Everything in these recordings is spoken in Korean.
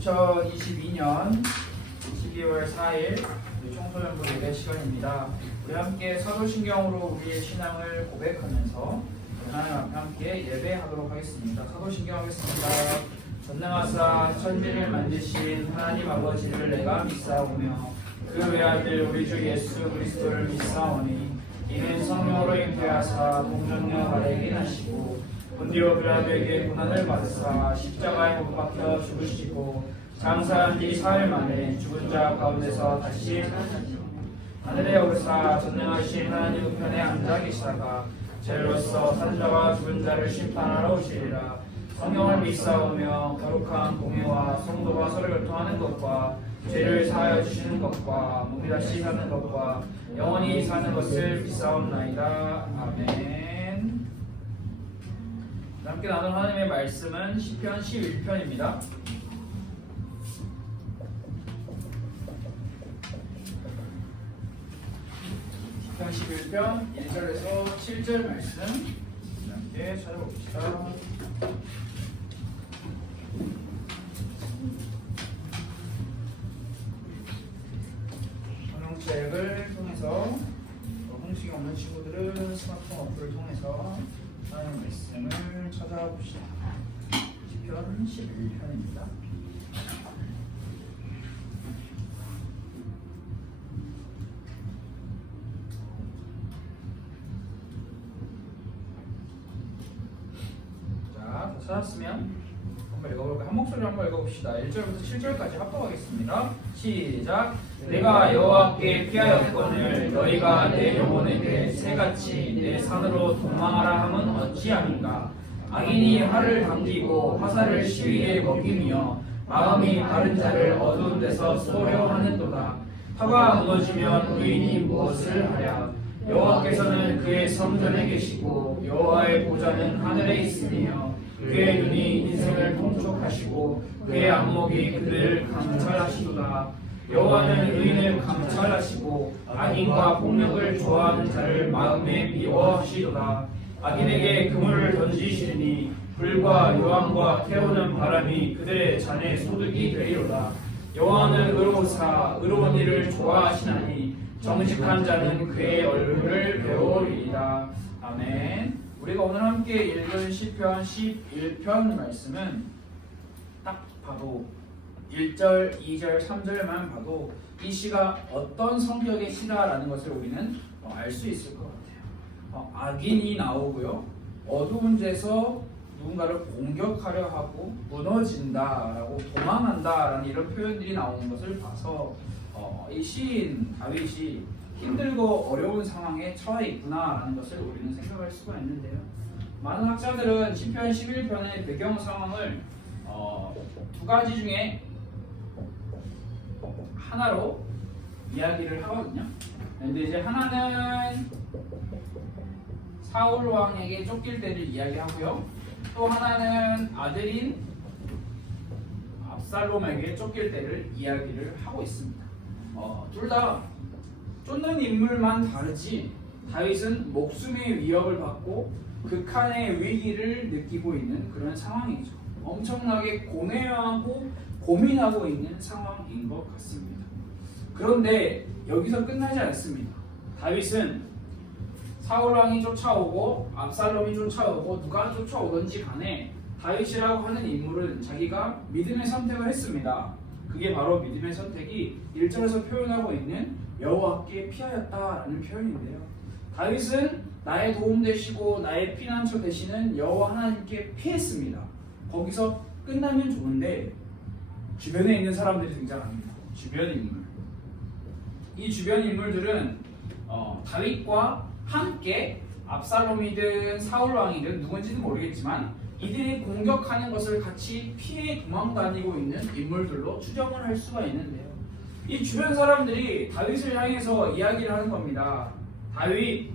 2022년 12월 4일 청소년부 예배 시간입니다. 우리 함께 사도신경으로 우리의 신앙을 고백하면서 하나님 앞에 함께 예배하도록 하겠습니다. 사도신경 하겠습니다. 전능하사 천지를 만드신 하나님 아버지를 내가 믿사오며 그 외아들 우리 주 예수 그리스도를 믿사오니 이는 성령으로 잉태하사 동정녀 마리아에게 나시고 본디오 빌라도에게 고난을 받으사 십자가에 못 박혀 죽으시고 장사한 지 사흘 만에 죽은 자 가운데서 다시 하늘에 오르사 전능하신 하나님 우편에 앉아 계시다가 죄로서 사는 자와 죽은 자를 심판하러 오시리라. 성령을 믿사오며 거룩한 공예와 성도가 서로 교통하는 것과 죄를 사하여 주시는 것과 몸이 다시 사는 것과 영원히 사는 것을 믿사옵나이다. 아멘. 함께 나눌 하나님의 말씀은 시편 11편입니다. 시편 11편 1절에서 7절 말씀 함께 찾아봅시다. 번역책을 통해서 홍식이 없는 친구들은 스마트폰 어플을 통해서 하나님의 말씀을 찾아봅시다. 시편 11편입니다. 자, 찾았으면 한번 읽어볼까요? 한 목소리로 한번 읽어봅시다. 1절부터 7절까지 합독하겠습니다. 시작! 내가 여호와께 피하였거늘 너희가 내 영혼에게 새같이 내 산으로 도망하라 함은 어찌함인가. 악인이 활을 당기고 화살을 시위에 먹이며 마음이 바른 자를 어두운 데서 쏘려 하는도다. 터가 무너지면 의인이 무엇을 하랴. 여호와께서는 그의 성전에 계시고 여호와의 보좌는 하늘에 있으며 그의 눈이 인생을 통촉하시고 그의 안목이 그들을 감찰하시도다. 여호와는 의인을 감찰하시고 악인과 폭력을 좋아하는 자를 마음에 미워하시도다. 악인에게 그물을 던지시니 불과 유황과 태우는 바람이 그들의 잔에 소득이 되리로다. 여호와는 의로우사 의로운 일을 좋아하시나니 정직한 자는 그의 얼굴을 배우리이다. 아멘. 우리가 오늘 함께 읽은 시편 11편 말씀은 딱 봐도 1절, 2절, 3절만 봐도 이 시가 어떤 성격의 시다라는 것을 우리는 알 수 있을 것 같아요. 악인이 나오고요. 어두운 데서 누군가를 공격하려 하고 무너진다라고 도망한다라는 이런 표현들이 나오는 것을 봐서 이 시인 다윗이 힘들고 어려운 상황에 처해 있구나라는 것을 우리는 생각할 수가 있는데요. 많은 학자들은 시편 11편의 배경 상황을 두 가지 중에 하나로 이야기를 하거든요. 근데 이제 하나는 사울 왕에게 쫓길 때를 이야기하고요. 또 하나는 아들인 압살롬에게 쫓길 때를 이야기를 하고 있습니다. 둘 다 쫓는 인물만 다르지 다윗은 목숨의 위협을 받고 극한의 위기를 느끼고 있는 그런 상황이죠. 엄청나게 고뇌하고 고민하고 있는 상황인 것 같습니다. 그런데 여기서 끝나지 않습니다. 다윗은 사울왕이 쫓아오고 압살롬이 쫓아오고 누가 쫓아오든지 간에 다윗이라고 하는 인물은 자기가 믿음의 선택을 했습니다. 그게 바로 믿음의 선택이 1절에서 표현하고 있는 여호와께 피하였다라는 표현인데요. 다윗은 나의 도움 되시고 나의 피난처 되시는 여호와 하나님께 피했습니다. 거기서 끝나면 좋은데 주변에 있는 사람들이 등장합니다. 주변 인물. 이 주변 인물들은 다윗과 함께 압살롬이든 사울왕이든 누군지는 모르겠지만 이들이 공격하는 것을 같이 피해 도망다니고 있는 인물들로 추정을 할 수가 있는데요. 이 주변 사람들이 다윗을 향해서 이야기를 하는 겁니다. 다윗,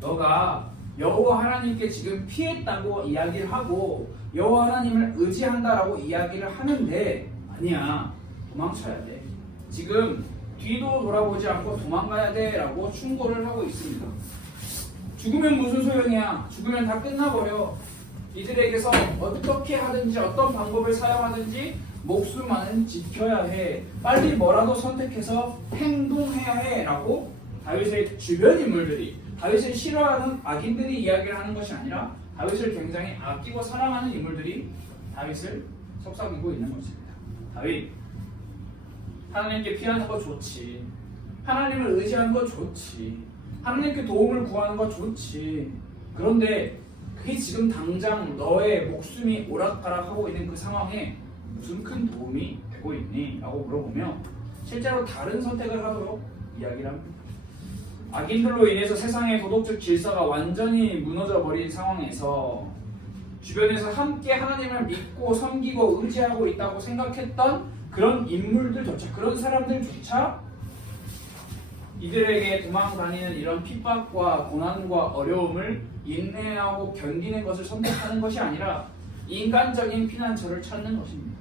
너가 여호와 하나님께 지금 피했다고 이야기를 하고 여호와 하나님을 의지한다라고 이야기를 하는데 아니야, 도망쳐야 돼. 지금 뒤도 돌아보지 않고 도망가야 돼 라고 충고를 하고 있습니다. 죽으면 무슨 소용이야. 죽으면 다 끝나버려. 이들에게서 어떻게 하든지 어떤 방법을 사용하든지 목숨만은 지켜야 해. 빨리 뭐라도 선택해서 행동해야 해. 라고 다윗의 주변 인물들이, 다윗을 싫어하는 악인들이 이야기를 하는 것이 아니라 다윗을 굉장히 아끼고 사랑하는 인물들이 다윗을 속삭이고 있는 것입니다. 다윗, 하나님께 피하는 거 좋지. 하나님을 의지하는 거 좋지. 하나님께 도움을 구하는 거 좋지. 그런데 그게 지금 당장 너의 목숨이 오락가락하고 있는 그 상황에 무슨 큰 도움이 되고 있니? 라고 물어보며 실제로 다른 선택을 하도록 이야기를 합니다. 악인들로 인해서 세상의 도덕적 질서가 완전히 무너져 버린 상황에서 주변에서 함께 하나님을 믿고 섬기고 의지하고 있다고 생각했던 그런 인물들조차, 그런 사람들조차 이들에게 도망다니는 이런 핍박과 고난과 어려움을 인내하고 견디는 것을 선택하는 것이 아니라 인간적인 피난처를 찾는 것입니다.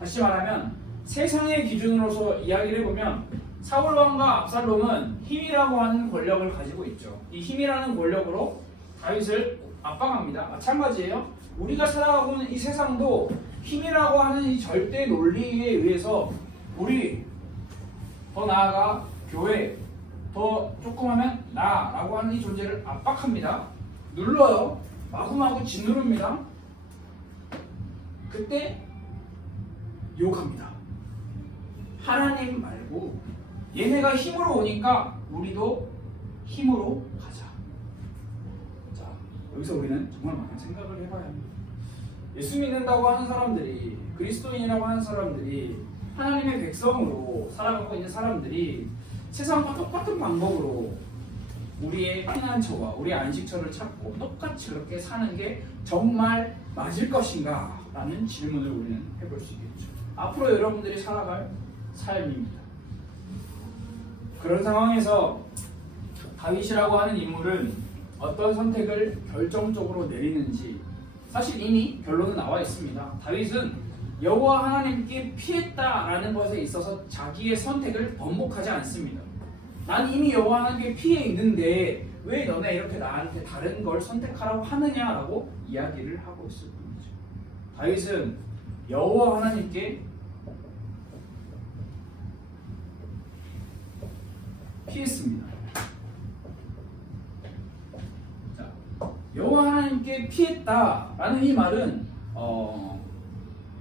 다시 말하면 세상의 기준으로서 이야기를 해보면 사울왕과 압살롬은 힘이라고 하는 권력을 가지고 있죠. 이 힘이라는 권력으로 다윗을 압박합니다. 마찬가지예요. 우리가 살아가고 있는 이 세상도 힘이라고 하는 이 절대 논리에 의해서 우리, 더 나아가 교회, 더 조금 하면 나라고 하는 이 존재를 압박합니다. 눌러요. 마구마구 짓누릅니다. 그때 욕합니다. 하나님 말고 얘네가 힘으로 오니까 우리도 힘으로 가자. 자, 여기서 우리는 정말 많은 생각을 해봐야 합니다. 예수 믿는다고 하는 사람들이, 그리스도인이라고 하는 사람들이, 하나님의 백성으로 살아가고 있는 사람들이 세상과 똑같은 방법으로 우리의 피난처와 우리의 안식처를 찾고 똑같이 그렇게 사는 게 정말 맞을 것인가? 라는 질문을 우리는 해볼 수 있겠죠. 앞으로 여러분들이 살아갈 삶입니다. 그런 상황에서 다윗이라고 하는 인물은 어떤 선택을 결정적으로 내리는지 사실 이미 결론은 나와 있습니다. 다윗은 여호와 하나님께 피했다라는 것에 있어서 자기의 선택을 번복하지 않습니다. 난 이미 여호와 하나님께 피해 있는데 왜 너네 이렇게 나한테 다른 걸 선택하라고 하느냐라고 이야기를 하고 있을 뿐이죠. 다윗은 여호와 하나님께 피했습니다. 자, 여호와 하나님께 피했다라는 이 말은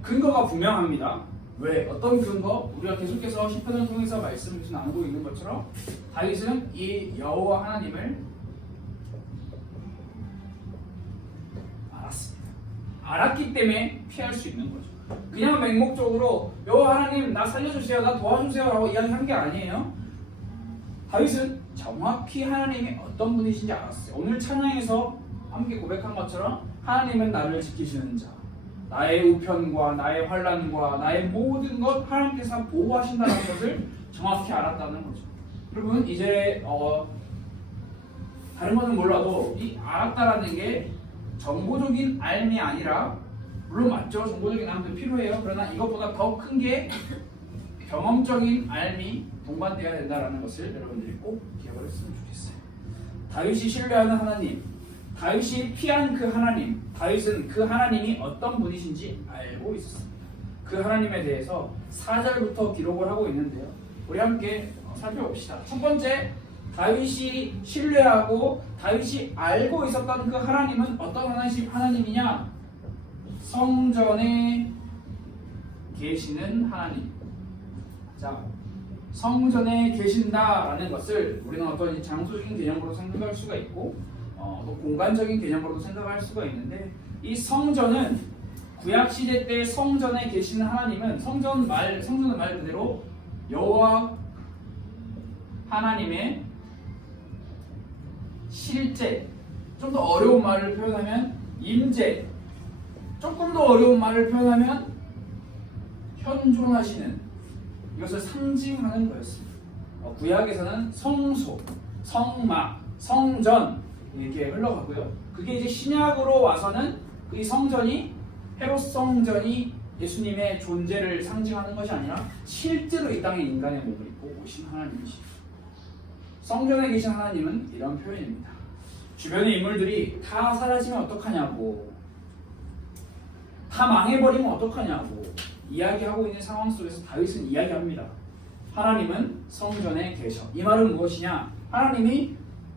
근거가 분명합니다. 왜? 어떤 근거? 우리가 계속해서 시편을 통해서 말씀을 나누고 있는 것처럼 다윗은 이 여호와 하나님을 알았습니다. 알았기 때문에 피할 수 있는 거죠. 그냥 맹목적으로 여호와 하나님 나 살려주세요, 나 도와주세요 라고 이야기한 게 아니에요. 다윗은 정확히 하나님이 어떤 분이신지 알았어요. 오늘 찬양에서 함께 고백한 것처럼 하나님은 나를 지키시는 자, 나의 우편과 나의 환난과 나의 모든 것 하나님께서 보호하신다는 것을 정확히 알았다는 거죠. 여러분 이제 다른 거는 몰라도 이 알았다라는 게 정보적인 알미 아니라 물론 맞죠. 정보적인 알미도 필요해요. 그러나 이것보다 더 큰 게 경험적인 알미 동반되어야 된다는 것을 여러분들이 꼭 기억을 했으면 좋겠어요. 다윗이 신뢰하는 하나님, 다윗이 피한 그 하나님, 다윗은 그 하나님이 어떤 분이신지 알고 있었습니다. 그 하나님에 대해서 4절부터 기록을 하고 있는데요. 우리 함께 살펴봅시다. 첫 번째, 다윗이 신뢰하고 다윗이 알고 있었던 그 하나님은 어떤 하나님이냐? 성전에 계시는 하나님. 자, 성전에 계신다라는 것을 우리는 어떤 장소적인 개념으로 생각할 수가 있고 또 공간적인 개념으로도 생각할 수가 있는데 이 성전은 구약시대 때 성전에 계시는 하나님은 성전은 말 그대로 여호와 하나님의 실제, 좀 더 어려운 말을 표현하면 임재, 조금 더 어려운 말을 표현하면 현존하시는, 이것을 상징하는 거였습니다. 구약에서는 성소, 성막, 성전 이렇게 흘러가고요. 그게 이제 신약으로 와서는 이 성전이 헤롯 성전이 예수님의 존재를 상징하는 것이 아니라 실제로 이 땅에 인간의 몸을 입고 오신 하나님이시죠. 성전에 계신 하나님은 이런 표현입니다. 주변의 인물들이 다 사라지면 어떡하냐고, 다 망해버리면 어떡하냐고 이야기하고 있는 상황 속에서 다윗은 이야기합니다. 하나님은 성전에 계셔. 이 말은 무엇이냐? 하나님이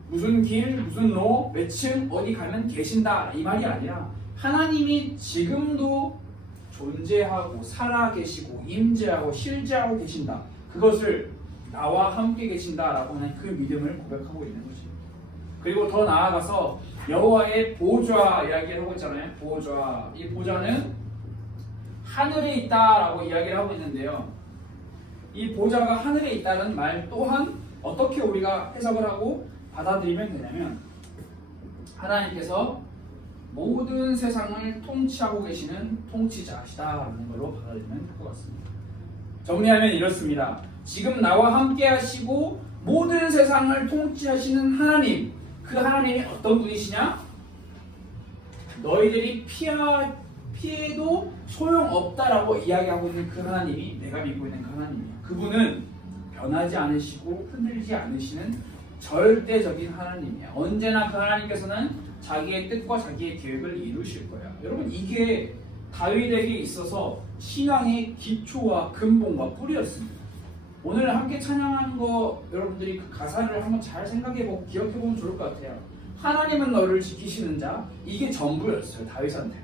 무슨 길, 무슨 로, 몇 층, 어디 가면 계신다 이 말이 아니라 하나님이 지금도 존재하고 살아계시고 임재하고 실제하고 계신다. 그것을 나와 함께 계신다라고 하는 그 믿음을 고백하고 있는 것입니다. 그리고 더 나아가서 여호와의 보좌 이야기를 하고 있잖아요. 보좌. 이 보좌는 하늘에 있다라고 이야기를 하고 있는데요. 이 보좌가 하늘에 있다는 말 또한 어떻게 우리가 해석을 하고 받아들이면 되냐면 하나님께서 모든 세상을 통치하고 계시는 통치자시다라는 걸로 받아들이면 될 것 같습니다. 정리하면 이렇습니다. 지금 나와 함께 하시고 모든 세상을 통치하시는 하나님, 그 하나님이 어떤 분이시냐? 너희들이 피해도 소용없다라고 이야기하고 있는 그 하나님이 내가 믿고 있는 그 하나님이에요. 그분은 변하지 않으시고 흔들리지 않으시는 절대적인 하나님이에요. 언제나 그 하나님께서는 자기의 뜻과 자기의 계획을 이루실 거예요. 여러분 이게 다윗에게 있어서 신앙의 기초와 근본과 뿌리였습니다. 오늘 함께 찬양하는 거 여러분들이 그 가사를 한번 잘 생각해보고 기억해보면 좋을 것 같아요. 하나님은 너를 지키시는 자, 이게 전부였어요. 다윗한테.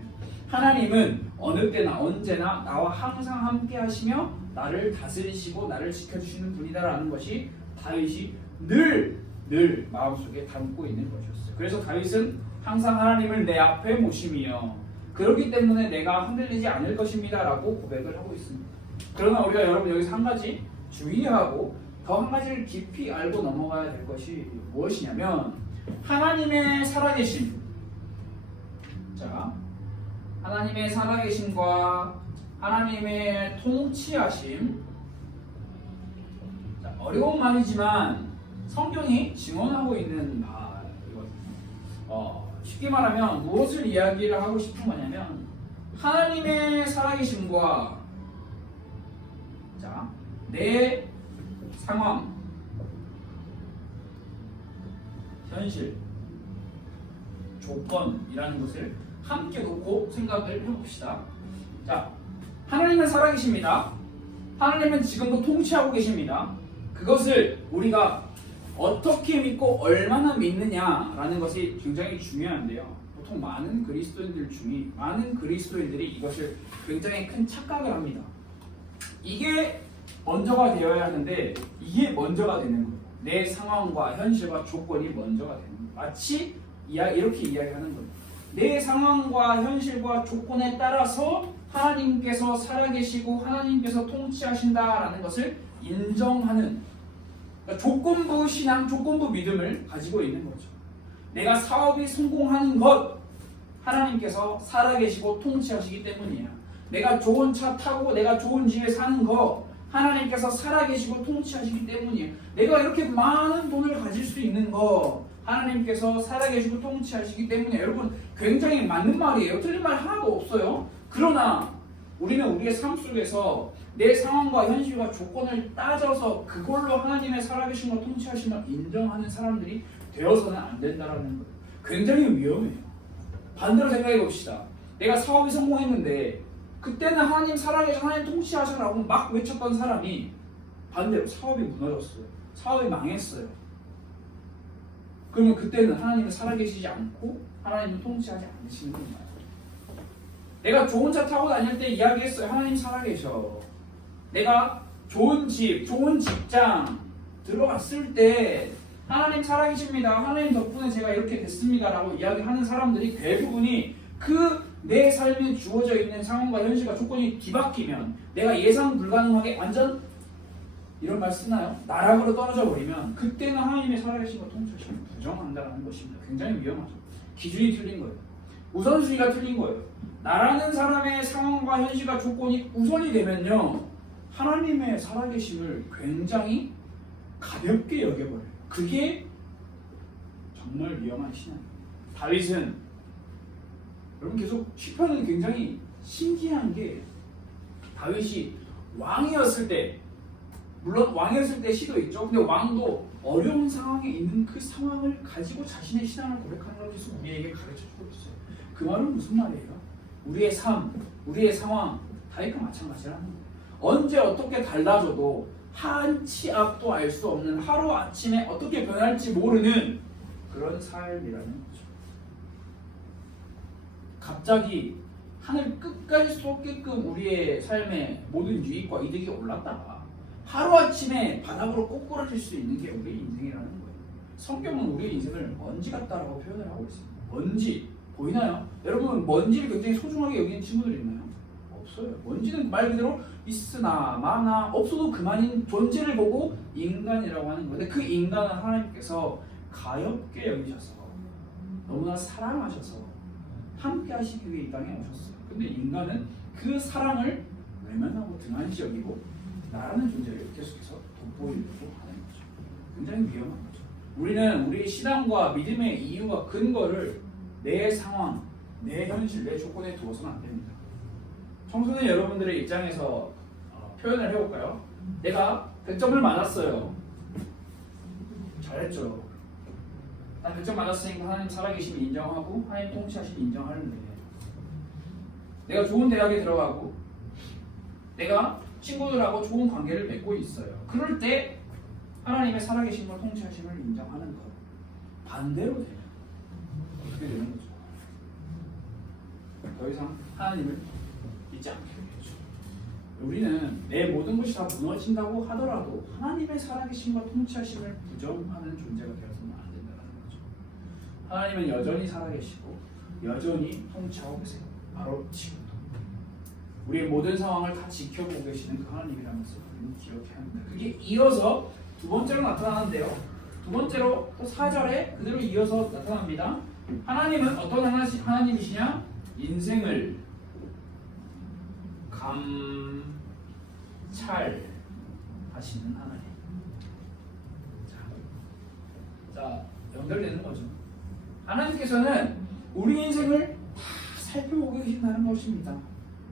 하나님은 어느 때나 언제나 나와 항상 함께 하시며 나를 다스리시고 나를 지켜주시는 분이다라는 것이 다윗이 늘 마음속에 담고 있는 것이었어요. 그래서 다윗은 항상 하나님을 내 앞에 모심이요 그렇기 때문에 내가 흔들리지 않을 것입니다 라고 고백을 하고 있습니다. 그러나 우리가 여러분 여기서 한 가지 주의하고 더 한 가지를 깊이 알고 넘어가야 될 것이 무엇이냐면 하나님의 살아계심. 자, 하나님의 살아계심과 하나님의 통치하심. 자, 어려운 말이지만 성경이 증언하고 있는 말이거든요. 쉽게 말하면 무엇을 이야기를 하고 싶은 거냐면 하나님의 살아계심과 자, 내 상황, 현실, 조건이라는 것을 함께 놓고 생각을 해봅시다. 자, 하나님은 살아계십니다. 하나님은 지금도 통치하고 계십니다. 그것을 우리가 어떻게 믿고 얼마나 믿느냐라는 것이 굉장히 중요한데요. 보통 많은 그리스도인들이 이것을 굉장히 큰 착각을 합니다. 이게 먼저가 되어야 하는데 이게 먼저가 되는 거예요. 내 상황과 현실과 조건이 먼저가 되는 거예요. 마치 이렇게 이야기하는 거예요. 내 상황과 현실과 조건에 따라서 하나님께서 살아계시고 하나님께서 통치하신다라는 것을 인정하는 그러니까 조건부 신앙, 조건부 믿음을 가지고 있는 거죠. 내가 사업이 성공하는 것 하나님께서 살아계시고 통치하시기 때문이에요. 내가 좋은 차 타고 내가 좋은 집에 사는 거 하나님께서 살아계시고 통치하시기 때문이에요. 내가 이렇게 많은 돈을 가질 수 있는 거 하나님께서 살아계시고 통치하시기 때문에 여러분 굉장히 맞는 말이에요. 틀린 말 하나도 없어요. 그러나 우리는 우리의 삶 속에서 내 상황과 현실과 조건을 따져서 그걸로 하나님의 살아계심과 통치하심을 인정하는 사람들이 되어서는 안 된다는 거예요. 굉장히 위험해요. 반대로 생각해 봅시다. 내가 사업이 성공했는데 그때는 하나님 살아계셔 하나님 통치하셔라고 막 외쳤던 사람이 반대로 사업이 무너졌어요. 사업이 망했어요. 그러면 그때는 하나님은 살아계시지 않고 하나님은 통치하지 않으시는 거예요. 내가 좋은 차 타고 다닐 때 이야기했어요. 하나님 살아계셔. 내가 좋은 집, 좋은 직장 들어갔을 때 하나님 살아계십니다. 하나님 덕분에 제가 이렇게 됐습니다. 라고 이야기하는 사람들이 대부분이 그 내 삶에 주어져 있는 상황과 현실과 조건이 뒤바뀌면 내가 예상 불가능하게 완전 이런 말 쓰나요? 나락으로 떨어져 버리면 그때는 하나님의 살아계심과 통치하심을 부정한다는 것입니다. 굉장히 위험하죠. 기준이 틀린 거예요. 우선순위가 틀린 거예요. 나라는 사람의 상황과 현실과 조건이 우선이 되면요 하나님의 살아계심을 굉장히 가볍게 여겨버려요. 그게 정말 위험한 신앙이에요. 다윗은 여러분 계속 시편은 굉장히 신기한 게 다윗이 왕이었을 때 물론 왕이었을 때 시도 있죠. 근데 왕도 어려운 상황에 있는 그 상황을 가지고 자신의 신앙을 고백하는 걸 계속 우리에게 가르쳐주고 있어요. 그 말은 무슨 말이에요? 우리의 삶, 우리의 상황 다 이거 마찬가지라는 거예요. 언제 어떻게 달라져도 한 치 앞도 알 수 없는 하루 아침에 어떻게 변할지 모르는 그런 삶이라는 거죠. 갑자기 하늘 끝까지 쏟게끔 우리의 삶에 모든 유익과 이득이 올랐다가 하루아침에 바닥으로 꼬꾸라질 수 있는 게 우리의 인생이라는 거예요. 성경은 우리의 인생을 먼지 같다라고 표현을 하고 있습니다. 먼지 보이나요? 여러분 먼지를 굉장히 소중하게 여기는 친구들 있나요? 없어요. 먼지는 말 그대로 있으나 마나 없어도 그만인 존재를 보고 인간이라고 하는 건데 그 인간은 하나님께서 가엾게 여기셔서 너무나 사랑하셔서 함께 하시기 위해 이 땅에 오셨어요. 근데 인간은 그 사랑을 외면하고 등한시 여기고 나라는 존재를 계속해서 돋보이려고 하는 거죠. 굉장히 위험한 거죠. 우리는 우리 신앙과 믿음의 이유와 근거를 내 상황, 내 현실, 내 조건에 두어서는 안 됩니다. 청소년 여러분들의 입장에서 표현을 해볼까요? 내가 100점을 맞았어요. 잘했죠. 난 100점 맞았으니까 하나님 살아계심을 인정하고 하나님 통치하심을 인정하는데 내가 좋은 대학에 들어가고 내가 친구들하고 좋은 관계를 맺고 있어요. 그럴 때 하나님의 살아계심과 통치하심을 인정하는 것. 반대로 되면 어떻게 되는 거죠? 더 이상 하나님을 믿지 않게 되죠. 우리는 내 모든 것이 다 무너진다고 하더라도 하나님의 살아계심과 통치하심을 부정하는 존재가 되어서는 안 된다는 거죠. 하나님은 여전히 살아계시고 여전히 통치하고 계세요. 바로 지금도. 우리의 모든 상황을 다 지켜보고 계시는 그 하나님이라는 것을 우리는 기억해야 합니다. 그게 이어서 두 번째로 나타나는데요. 두 번째로 또 4절에 그대로 이어서 나타납니다. 하나님은 어떤 하나님이시냐? 인생을 감찰하시는 하나님. 자, 연결되는 거죠. 하나님께서는 우리 인생을 다 살펴보고 계신다는 것입니다.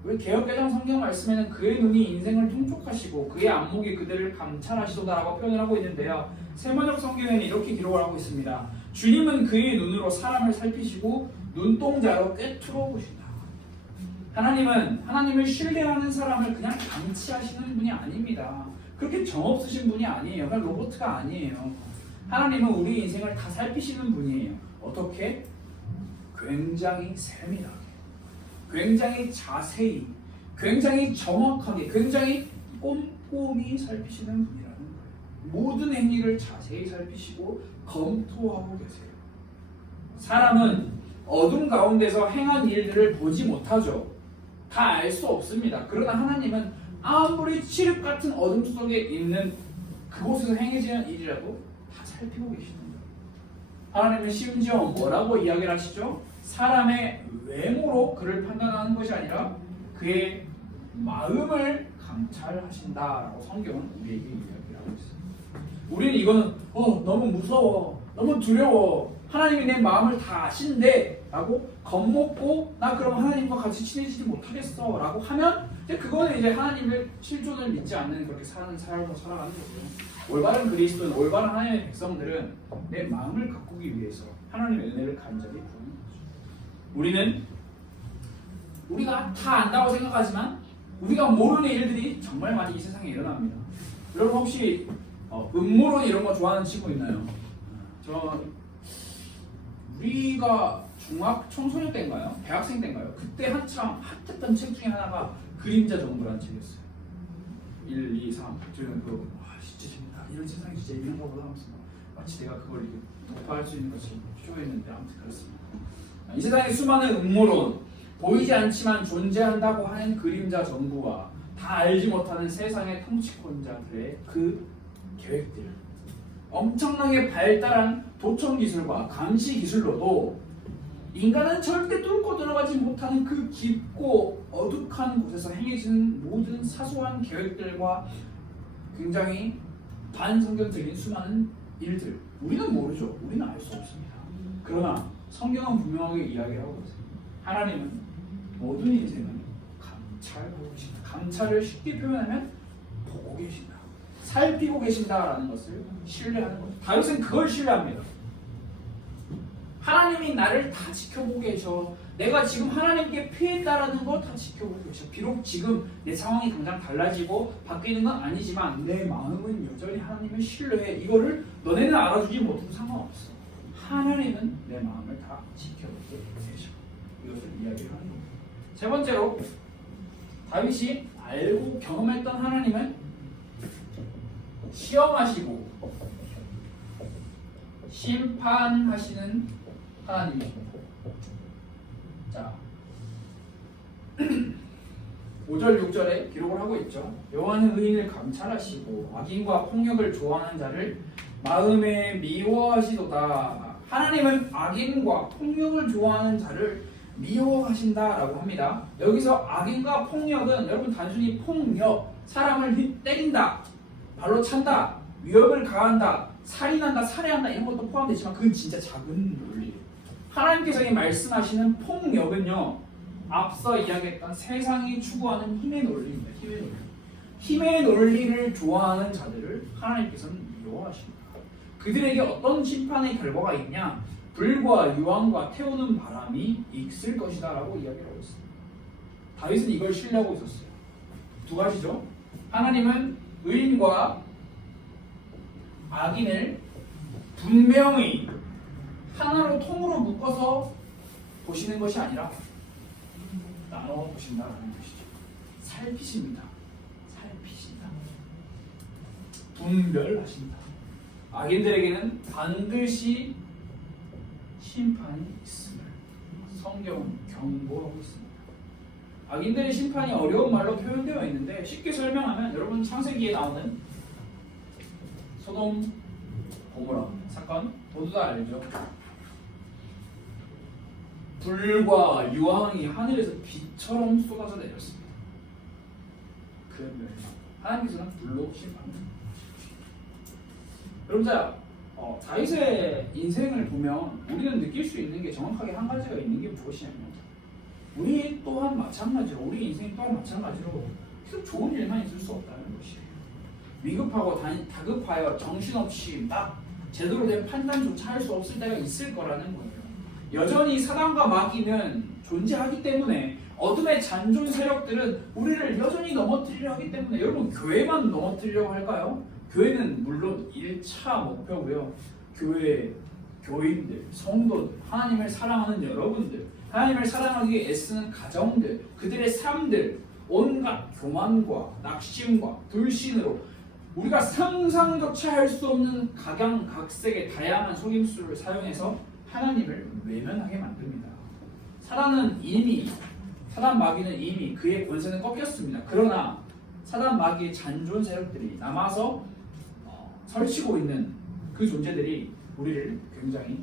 우리 개역개정 성경 말씀에는 그의 눈이 인생을 흉촉하시고 그의 안목이 그들을 감찰하시도다라고 표현을 하고 있는데요. 세번역 성경에는 이렇게 기록을 하고 있습니다. 주님은 그의 눈으로 사람을 살피시고 눈동자로 꿰뚫어 보신다. 하나님은 하나님을 신뢰하는 사람을 그냥 감치하시는 분이 아닙니다. 그렇게 정없으신 분이 아니에요. 그냥 로봇가 아니에요. 하나님은 우리 인생을 다 살피시는 분이에요. 어떻게? 굉장히 세밀하게, 굉장히 자세히, 굉장히 정확하게, 굉장히 꼼꼼히 살피시는 분이라는 거예요. 모든 행위를 자세히 살피시고 검토하고 계세요. 사람은 어둠 가운데서 행한 일들을 보지 못하죠. 다 알 수 없습니다. 그러나 하나님은 아무리 칠흑 같은 어둠 속에 있는 그곳에서 행해지는 일이라도 다 살피고 계시는 거예요. 하나님은 심지어 뭐라고 이야기를 하시죠? 사람의 외모로 그를 판단하는 것이 아니라 그의 마음을 감찰하신다라고 성경은 우리에게 이야기를 하고 있습니다. 우리는 이거는 너무 무서워, 너무 두려워, 하나님이 내 마음을 다 아신대 라고 겁먹고 나 그럼 하나님과 같이 친해지지 못하겠어 라고 하면 이제 그거는 이제 하나님의 실존을 믿지 않는 그렇게 사는 삶으로 살아가는 거고요. 올바른 그리스도는, 올바른 하나님의 백성들은 내 마음을 가꾸기 위해서 하나님의 은혜를 간절히 구하는 거죠. 우리는 우리가 다 안다고 생각하지만 우리가 모르는 일들이 정말 많이 이 세상에 일어납니다. 여러분 혹시 음모론 이런 거 좋아하는 친구 있나요? 우리가 중학 청소년 때인가요? 대학생 때인가요? 그때 한참 핫했던 책 중에 하나가 그림자 정부라는 책이었어요. 1, 2, 3 저는 그거 진짜 재밌다. 이런 세상이 진짜 이런 거보다 하면서 마치 내가 그걸 이렇게 독파할 수 있는 것처럼 쇼했는데 아무튼 그렇습니다. 이 세상에 수많은 음모론, 보이지 않지만 존재한다고 하는 그림자 정부와 다 알지 못하는 세상의 통치권자들의 그 계획들, 엄청나게 발달한 도청 기술과 감시 기술로도 인간은 절대 뚫고 들어가지 못하는 그 깊고 어둑한 곳에서 행해지는 모든 사소한 계획들과 굉장히 반성경적인 수많은 일들, 우리는 모르죠. 우리는 알 수 없습니다. 그러나 성경은 분명하게 이야기하고 있습니다. 하나님은 모든 인생을 감찰하고 계신다. 감찰을 쉽게 표현하면 보고 계신다, 살피고 계신다라는 것을 신뢰하는 거죠. 다윗은 그걸 신뢰합니다. 하나님이 나를 다 지켜보고 계셔. 내가 지금 하나님께 피했다라는 걸 다 지켜보고 계셔. 비록 지금 내 상황이 당장 달라지고 바뀌는 건 아니지만 내 마음은 여전히 하나님을 신뢰해. 이거를 너네는 알아주지 못해도 상관없어. 하나님은 내 마음을 다 지켜보고 계셔. 이것을 이야기하는 겁니다. 세 번째로 다윗이 알고 경험했던 하나님은 시험하시고 심판하시는 하나님이십니다. 자, 5절 6절에 기록을 하고 있죠. 여호와는 의인을 감찰하시고 악인과 폭력을 좋아하는 자를 마음에 미워하시도다. 하나님은 악인과 폭력을 좋아하는 자를 미워하신다라고 합니다. 여기서 악인과 폭력은 여러분 단순히 폭력, 사람을 때린다, 발로 찬다, 위협을 가한다, 살인한다, 살해한다 이런 것도 포함되지만 그건 진짜 작은 논리예요. 하나님께서 이 말씀하시는 폭력은요, 앞서 이야기했던 세상이 추구하는 힘의 논리입니다. 힘의 논리. 힘의 논리를 좋아하는 자들을 하나님께서는 미워하십니다. 그들에게 어떤 심판의 결과가 있냐? 불과 유황과 태우는 바람이 있을 것이다 라고 이야기를 하고 있습니다. 다윗은 이걸 신뢰하고 있었어요. 두 가지죠. 하나님은 의인과 악인을 분명히 하나로 통으로 묶어서 보시는 것이 아니라 나눠 보신다라는 것이죠. 살피십니다. 살피신다. 분별하신다. 악인들에게는 반드시 심판이 있음을 성경은 경고하고 있습니다. 악인들의 심판이 어려운 말로 표현되어 있는데 쉽게 설명하면 여러분 창세기에 나오는 소돔 고모라 사건 모두 다 알죠? 불과 유황이 하늘에서 비처럼 쏟아져 내렸습니다. 그 멸망 하나님께서는 불로 심판합니다. 여러분 자 다윗의 인생을 보면 우리는 느낄 수 있는 게 정확하게 한 가지가 있는 게 무엇이냐면 우리 또한 마찬가지로 우리 인생 또한 마찬가지로 계속 좋은 일만 있을 수 없다는 것이에요. 위급하고 다급하여 정신없이 막 제대로 된 판단조차 할 수 없을 때가 있을 거라는 거예요. 여전히 사단과 마귀는 존재하기 때문에 어둠의 잔존 세력들은 우리를 여전히 넘어뜨리려 하기 때문에 여러분 교회만 넘어뜨리려고 할까요? 교회는 물론 1차 목표고요. 교인들, 성도들, 하나님을 사랑하는 여러분들, 하나님을 사랑하기 위해 애쓰는 가정들, 그들의 삶들, 온갖 교만과 낙심과 불신으로 우리가 상상조차 할 수 없는 각양각색의 다양한 속임수를 사용해서 하나님을 외면하게 만듭니다. 사단 마귀는 이미 그의 권세는 꺾였습니다. 그러나 사단 마귀의 잔존 세력들이 남아서 설치고 있는 그 존재들이 우리를 굉장히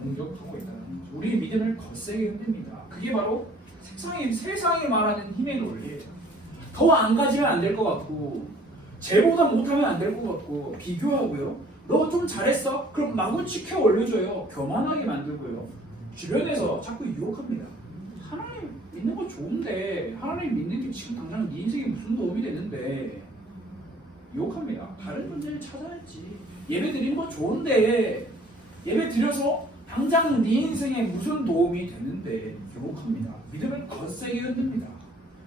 공격하고 있다는 거죠. 우리의 믿음을 거세게 흔듭니다. 그게 바로 세상이 말하는 힘의 논리예요. 더 안 가지면 안 될 것 같고 쟤보다 못하면 안 될 것 같고 비교하고요. 너 좀 잘했어? 그럼 마구 치켜 올려줘요. 교만하게 만들고요. 주변에서 자꾸 유혹합니다. 하나님 믿는 거 좋은데 하나님 믿는 게 지금 당장 네 인생에 무슨 도움이 되는데 유혹합니다. 다른 존재를 찾아야지. 예배 드리는 거 좋은데 예배 드려서 당장 네 인생에 무슨 도움이 되는데 유혹합니다. 믿음을 거세게 흔듭니다.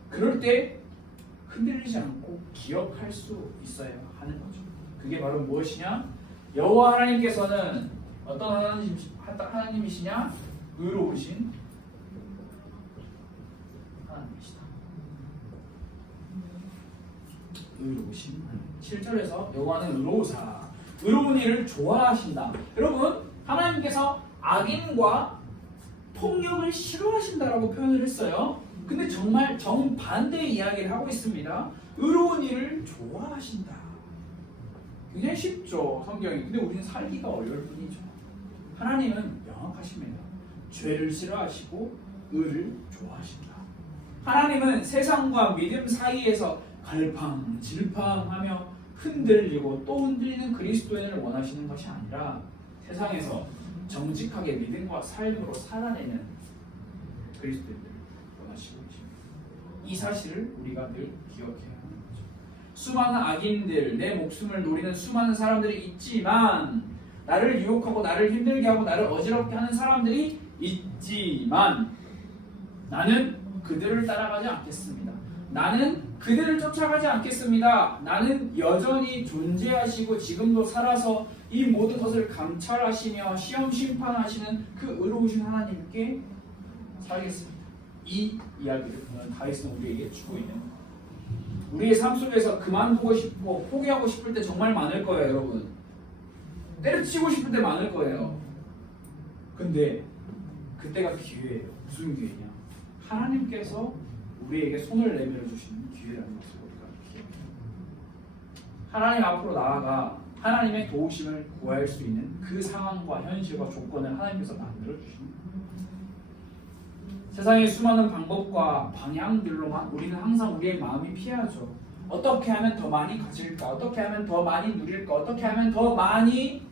그럴 때 흔들리지 않고 기억할 수 있어야 하는 거죠. 그게 바로 무엇이냐? 여호와 하나님께서는 어떤 하나님이시냐? 의로우신 하나님이시다. 의로우신 하나님. 7절에서 여호와는 의로우사 의로운 일을 좋아하신다. 여러분 하나님께서 악인과 폭력을 싫어하신다라고 표현을 했어요. 근데 정말 정반대의 이야기를 하고 있습니다. 의로운 일을 좋아하신다. 굉장히 쉽죠 성경이. 근데 우리는 살기가 어려울 뿐이죠. 하나님은 명확하십니다. 죄를 싫어하시고 의를 좋아하신다. 하나님은 세상과 믿음 사이에서 갈팡질팡하며 흔들리고 또 흔들리는 그리스도인을 원하시는 것이 아니라 세상에서 정직하게 믿음과 삶으로 살아내는 그리스도인들을 원하시고 계십니다. 이 사실을 우리가 늘 기억해야 하는 거죠. 수많은 악인들, 내 목숨을 노리는 수많은 사람들이 있지만 나를 유혹하고 나를 힘들게 하고 나를 어지럽게 하는 사람들이 있지만 나는 그들을 따라가지 않겠습니다. 나는 그들을 쫓아가지 않겠습니다. 나는 여전히 존재하시고 지금도 살아서 이 모든 것을 감찰하시며 시험 심판하시는 그 의로우신 하나님께 살겠습니다. 이 이야기를 오늘 다윗은 우리에게 주고 있는 거예요. 우리의 삶 속에서 그만두고 싶고 포기하고 싶을 때 정말 많을 거예요, 여러분. 때려치고 싶을 때 많을 거예요. 근데 그때가 기회예요. 무슨 기회냐? 하나님께서 우리에게 손을 내밀어 주시는 기회라는 것을 우리가 기억해요. 하나님 앞으로 나아가 하나님의 도우심을 구할 수 있는 그 상황과 현실과 조건을 하나님께서 만들어 주시는 거예요. 세상의 수많은 방법과 방향들로만 우리는 항상 우리의 마음이 피하죠. 어떻게 하면 더 많이 가질까? 어떻게 하면 더 많이 누릴까? 어떻게 하면 더 많이.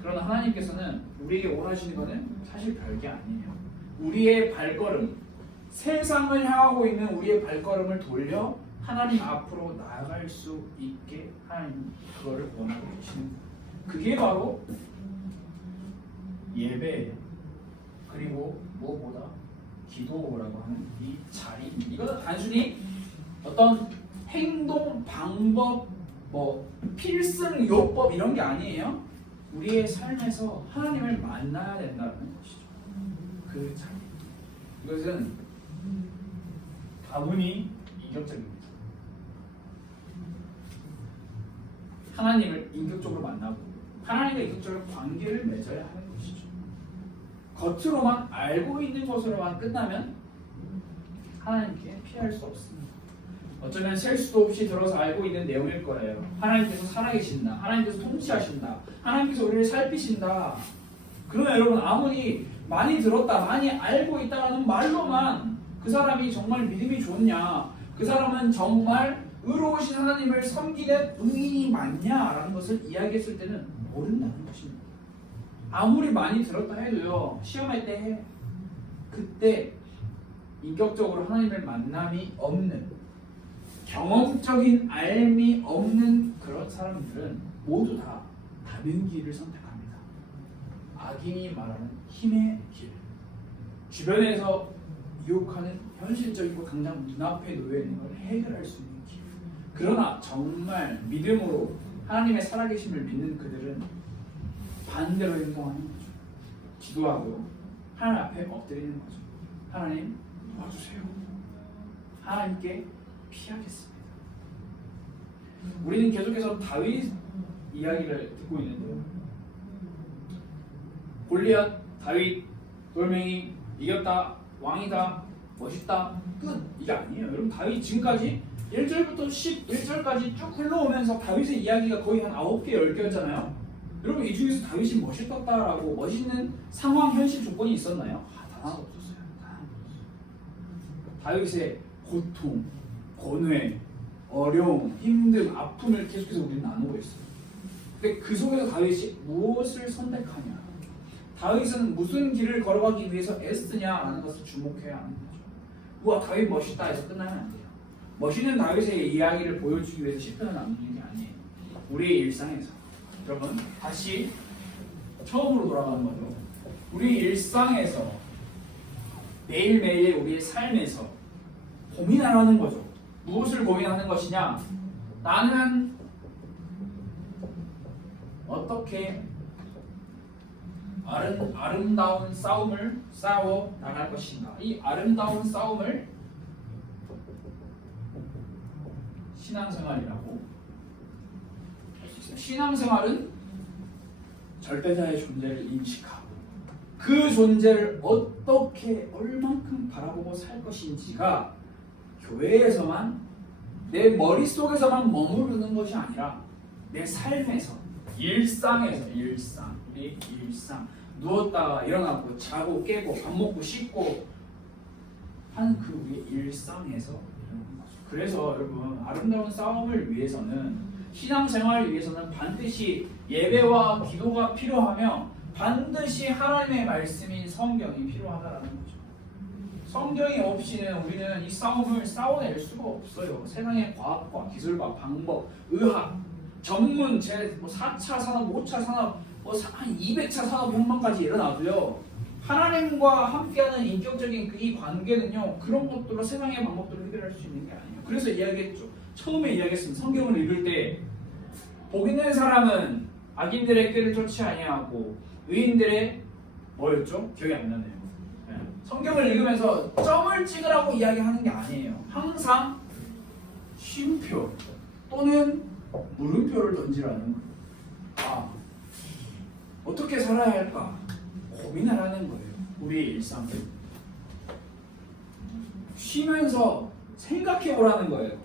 그러나 하나님께서는 우리에게 원하시는 것은 사실 별게 아니에요. 우리의 발걸음, 세상을 향하고 있는 우리의 발걸음을 돌려 하나님 앞으로 나아갈 수 있게 하나님 그거를 원하고 계시는 거예요. 그게 바로 예배예요. 그리고 무엇보다 기도라고 하는 이 자리입니다. 이것은 단순히 어떤 행동, 방법, 필승, 요법 이런 게 아니에요. 우리의 삶에서 하나님을 만나야 된다는 것이죠. 그 자리. 이것은 다분히 인격적입니다. 하나님을 인격적으로 만나고 하나님과 인격적으로 관계를 맺어야 하는 것이죠. 겉으로만 알고 있는 것으로만 끝나면 하나님께 피할 수 없습니다. 어쩌면 셀 수도 없이 들어서 알고 있는 내용일 거예요. 하나님께서 살아계신다. 하나님께서 통치하신다. 하나님께서 우리를 살피신다. 그러나 여러분 아무리 많이 들었다, 많이 알고 있다라는 말로만 그 사람이 정말 믿음이 좋냐, 그 사람은 정말 의로우신 하나님을 섬기는 의인이 맞냐라는 것을 이야기했을 때는 모른다는 것입니다. 아무리 많이 들었다 해도요, 시험할 때 그때 인격적으로 하나님을 만남이 없는, 경험적인 알미 없는 그런 사람들은 모두 다 다른 길을 선택합니다. 악인이 말하는 힘의 길, 주변에서 유혹하는 현실적이고 당장 눈앞에 놓여있는 걸 해결할 수 있는 길. 그러나 정말 믿음으로 하나님의 살아계심을 믿는 그들은 반대로 행동하는 거죠. 기도하고 하나님 앞에 엎드리는 거죠. 하나님 도와주세요. 하나님께 피하겠습니다. 우리는 계속해서 다윗 이야기를 듣고 있는데요. 골리앗, 다윗, 돌멩이, 이겼다, 왕이다, 멋있다, 끝! 이게 아니에요. 여러분 다윗 지금까지 1절부터 11절까지 쭉 흘러오면서 다윗의 이야기가 거의 한 9개, 10개였잖아요. 여러분 이 중에서 다윗이 멋있었다라고 멋있는 상황, 현실 조건이 있었나요? 다 하나도 없었어요. 다윗의 고통, 고뇌, 어려움, 힘듦, 아픔을 계속해서 우리는 나누고 있어요. 근데 그 속에서 다윗이 무엇을 선택하냐, 다윗은 무슨 길을 걸어가기 위해서 애쓰냐라는 것을 주목해야 하는 거죠. 우와 다윗 멋있다 해서 끝나면 안 돼요. 멋있는 다윗의 이야기를 보여주기 위해서 시편을 남기는 게 아니에요. 우리의 일상에서. 여러분 다시 처음으로 돌아가는 거죠. 우리 일상에서 매일매일 우리의 삶에서 고민하라는 거죠. 무엇을 고민하는 것이냐? 나는 어떻게 아름다운 싸움을 싸워 나갈 것인가? 이 아름다운 싸움을 신앙생활이라고 할 수 있어요. 신앙생활은 절대자의 존재를 인식하고 그 존재를 어떻게 얼만큼 바라보고 살 것인지가 교회에서만 내 머릿속에서만 머무르는 것이 아니라 내 삶에서, 일상에서, 우리 일상 누웠다가 일어나고 자고 깨고 밥 먹고 씻고 하는 그 우리의 일상에서 이루는 거죠. 그래서 여러분 아름다운 싸움을 위해서는, 신앙생활을 위해서는 반드시 예배와 기도가 필요하며 반드시 하나님의 말씀인 성경이 필요하다라는 거죠. 성경이 없이는 우리는 이 싸움을 싸워낼 수가 없어요. 세상의 과학과 기술과 방법, 의학, 전문, 4차 산업, 5차 산업, 한 200차 산업혁명까지 일어나도요. 하나님과 함께하는 인격적인 이 관계는요, 그런 것들로 세상의 방법들로 해결할 수 있는 게 아니에요. 그래서 이야기했죠. 처음에 이야기했습니다. 성경을 읽을 때 복 있는 사람은 악인들의 꾀를 쫓지 아니하고 의인들의 뭐였죠? 기억이 안 나네요. 네. 성경을 읽으면서 점을 찍으라고 이야기하는 게 아니에요. 항상 쉼표 또는 물음표를 던지라는 거예요. 아, 어떻게 살아야 할까? 고민하라는 거예요. 우리의 일상을 쉬면서 생각해 보라는 거예요.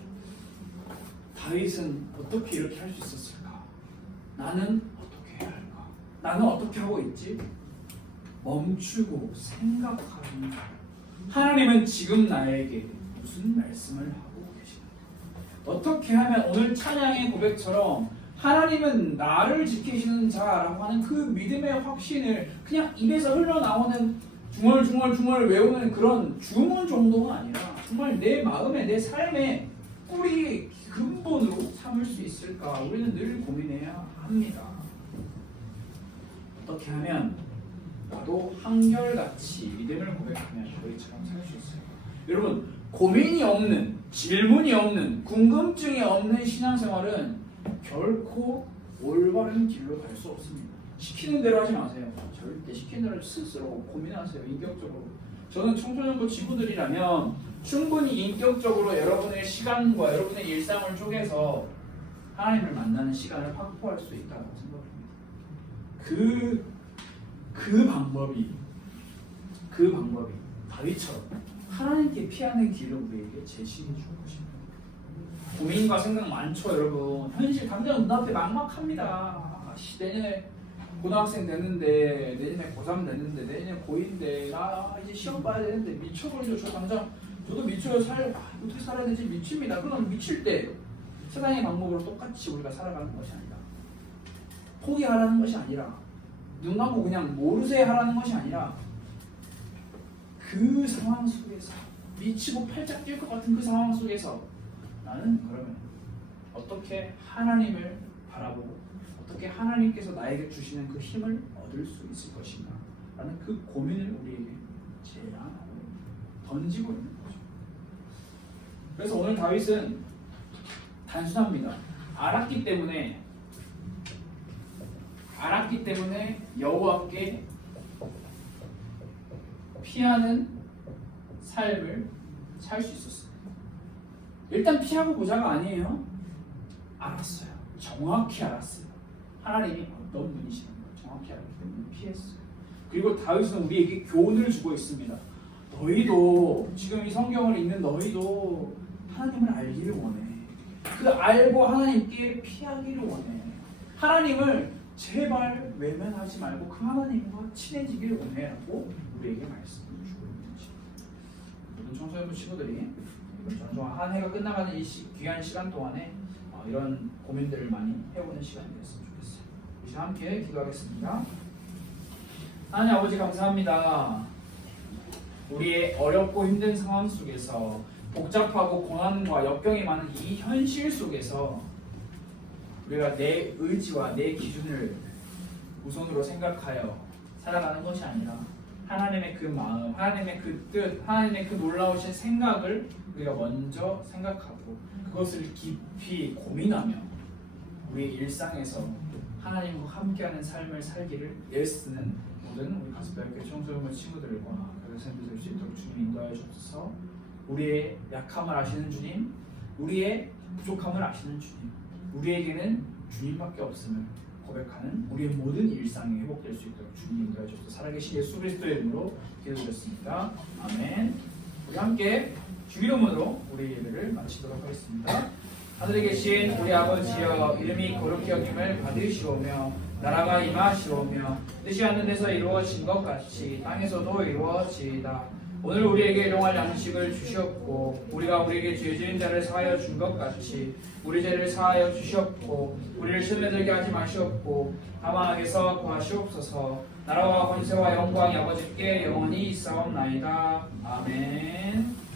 다윗은 어떻게 이렇게 할 수 있었을까? 나는 어떻게 해야 할까? 나는 어떻게 하고 있지? 멈추고 생각하는 거예요. 하나님은 지금 나에게 무슨 말씀을 하고 계시는가? 어떻게 하면 오늘 찬양의 고백처럼 하나님은 나를 지키시는 자라고 하는 그 믿음의 확신을 그냥 입에서 흘러나오는 중얼중얼 외우는 그런 주문 정도가 아니라 정말 내 마음에 내 삶의 뿌리 근본으로 삼을 수 있을까? 우리는 늘 고민해야 합니다. 어떻게 하면 나도 한결같이 믿음을 고백하며 저희처럼 살 수 있을까? 여러분, 고민이 없는, 질문이 없는, 궁금증이 없는 신앙생활은 결코 올바른 길로 갈 수 없습니다. 시키는 대로 하지 마세요. 절대 시키는 대로 스스로 고민하세요. 인격적으로. 저는 청소년부 친구들이라면 충분히 인격적으로 여러분의 시간과 여러분의 일상을 쪼개서 하나님을 만나는 시간을 확보할 수 있다고 생각합니다. 그 방법이 다윗처럼 하나님께 피하는 길을 우리에게 제시해 줄 것입니다. 고민과 생각 많죠, 여러분. 현실 당장 눈앞에 막막합니다. 내년에 고등학생 됐는데, 내년에 고3 됐는데, 내년에 고2인데, 이제 시험 봐야 되는데 미쳐버리죠. 저도 미쳐요. 어떻게 살아야 되지? 미칩니다. 그럼 미칠 때 세상의 방법으로 똑같이 우리가 살아가는 것이 아니라, 포기하라는 것이 아니라, 눈 감고 그냥 모르세 하라는 것이 아니라, 그 상황 속에서 미치고 팔짝 뛸 것 같은 그 상황 속에서 나는 그러면 어떻게 하나님을 바라보고 어떻게 하나님께서 나에게 주시는 그 힘을 얻을 수 있을 것인가 라는 그 고민을 우리에게 제안하고 던지고 있는 거죠. 그래서 오늘 다윗은 단순합니다. 알았기 때문에 여호와께 피하는 삶을 살 수 있었어요. 일단 피하고 보자가 아니에요. 알았어요. 정확히 알았어요. 하나님이 어떤 분이시는 걸 정확히 알았기 때문에 피했어요. 그리고 다윗은 우리에게 교훈을 주고 있습니다. 너희도 지금 이 성경을 읽는 너희도 하나님을 알기를 원해. 그 알고 하나님께 피하기를 원해. 하나님을 제발 외면하지 말고 그 하나님과 친해지기를 원해라고 우리에게 말씀을 주고 있는 것입니다. 모든 청소년부 친구들이 한 해가 끝나가는 이 귀한 시간 동안에 이런 고민들을 많이 해보는 시간이 됐으면 좋겠어요. 우리 함께 기도하겠습니다. 하나님 아버지 감사합니다. 우리의 어렵고 힘든 상황 속에서 복잡하고 고난과 역경이 많은 이 현실 속에서 우리가 내 의지와 내 기준을 우선으로 생각하여 살아가는 것이 아니라 하나님의 그 마음, 하나님의 그 뜻, 하나님의 그 놀라우신 생각을 우리가 먼저 생각하고 그것을 깊이 고민하며 우리의 일상에서 하나님과 함께하는 삶을 살기를 애쓰는 모든 우리 가슴뼈 청소년부 친구들과 교육생들 될 수 있도록 주님 인도하여 주옵소서. 우리의 약함을 아시는 주님, 우리의 부족함을 아시는 주님, 우리에게는 주님밖에 없음을 고백하는 우리의 모든 일상이 회복될 수 있도록 주님 인도하여 주옵소서. 살아계신 예수 그리스도의 이름으로 기도드렸습니다. 아멘. 우리 함께 주기도문으로 우리 예배를 마치도록 하겠습니다. 하늘에 계신 우리 아버지여, 이름이 거룩히 여김을 받으시오며 나라가 임하시오며 뜻이 하는 데서 이루어진 것 같이 땅에서도 이루어지이다. 오늘 우리에게 일용할 양식을 주셨고 우리가 우리에게 죄 지은 자를 사하여 준 것 같이 우리 죄를 사하여 주셨고 우리를 시험에 들게 하지 마시옵고 다만 악에서 구하시옵소서. 나라와 권세와 영광이 아버지께 영원히 있사옵나이다. 아멘.